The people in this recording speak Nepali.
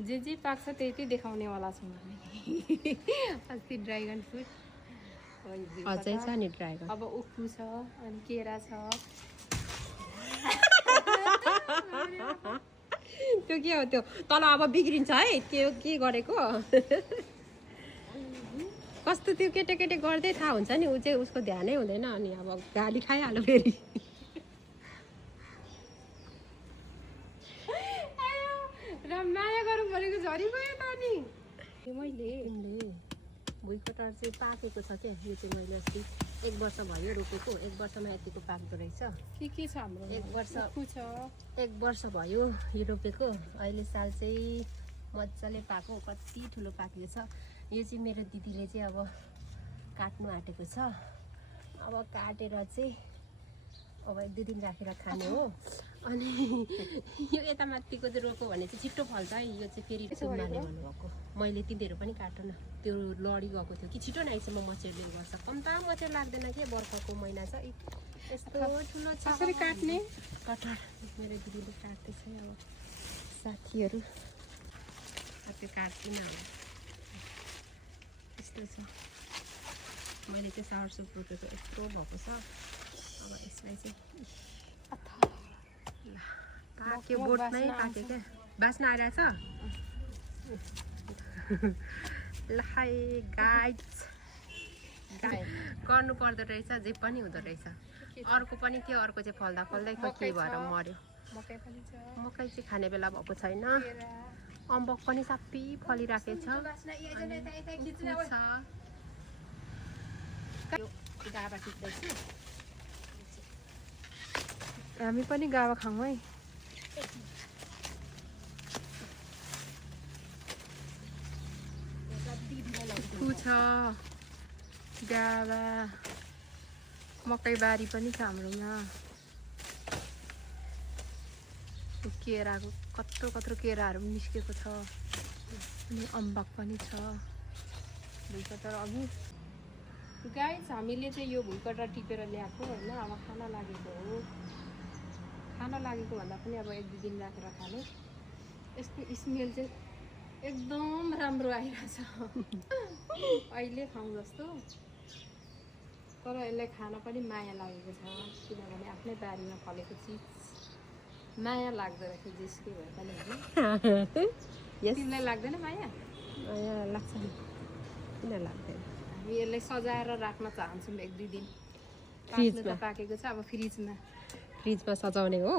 जे पाक्छ त्यही देखाउनेवाला छौँ हामी। अस्ति ड्रागन फ्रुट अझै छ नि ड्रागन। अब उखु छ अनि केरा छ। त्यो के हो त्यो तल अब बिग्रिन्छ है के गरेको कस्तो त्यो केटे गर्दै थाहा हुन्छ नि ऊ चाहिँ उसको ध्यानै हुँदैन अनि अब गाली खाइहाल्यो फेरि। र माया गरौँ भनेको झरी गयो त नि। मैले भुइँकटार चाहिँ पाकेको छ क्या यो चाहिँ मैले अस्ति 1 वर्ष भयो रोपेको 1 वर्षमा यतिको पाक्दो रहेछ। के छ हाम्रो 1 वर्ष छ 1 वर्ष भयो यो रोपेको अहिले साल चाहिँ मजाले पाको कति ठुलो पाकेको छ। यो चाहिँ मेरो दिदीले चाहिँ अब काट्नु आँटेको छ। अब काटेर चाहिँ अब 1-2 दिन राखेर खाने हो। अनि यो यता माथिको चाहिँ रोप्यो भने चाहिँ छिट्टो फल्छ है। यो चाहिँ फेरि सुन्नाले भन्नुभएको मैले तिमीहरू पनि काट न त्यो लडी गएको थियो कि छिटो नाइसम्म मचेरले गर्छ कम्ता मचेर लाग्दैन के बर्खाको महिना छ यस्तो ठुलो छ। कसरी काट्ने कटहर मेरो दिदीले काट्दैछ अब साथीहरू त्यो काट्दिनँ अब यस्तो छ। मैले चाहिँ सावर सुप रोपेको यत्रो भएको छ। अब यसलाई चाहिँ पाक्यो बोटमै पाक्यो क्या बास्न आइरहेछ। ल हाई गाइड्स गर्नु पर्दो रहेछ जे पनि हुँदो रहेछ। अर्को पनि थियो अर्को चाहिँ फल्दा फल्दै के भएर मर्यो। मकै चाहिँ खाने बेला भएको छैन। अम्बक पनि सबै फलिराखेको छ। गाबा टिप्दैछु हामी पनि गावा खाउँ है। उखु छ गावा मकैबारी पनि छ हाम्रोमा। केराको कत्रो केराहरू पनि निस्केको छ अनि अम्बक पनि छ। भुइँकटार अघि गाइस हामीले चाहिँ यो भुइँकटार टिपेर ल्याएको होइन। अब खाना लागेको हो। खाना लागेको भन्दा पनि अब 1-2 दिन राखेर खाने। यसको स्मेल चाहिँ एकदम राम्रो आइरहेछ अहिले खाउँ जस्तो। तर यसलाई खान पनि माया लागेको छ किनभने आफ्नै बारीमा फलेको चिज माया लाग्दो रहेछ जेसुकै भए पनि होइन। तिमीलाई लाग्दैन माया? माया लाग्छ नि किन लाग्दैन। हामी यसलाई सजाएर राख्न चाहन्छौँ 1-2 दिन। फ्रिजमा पाकेको छ अब फ्रिजमा सजाउने हो।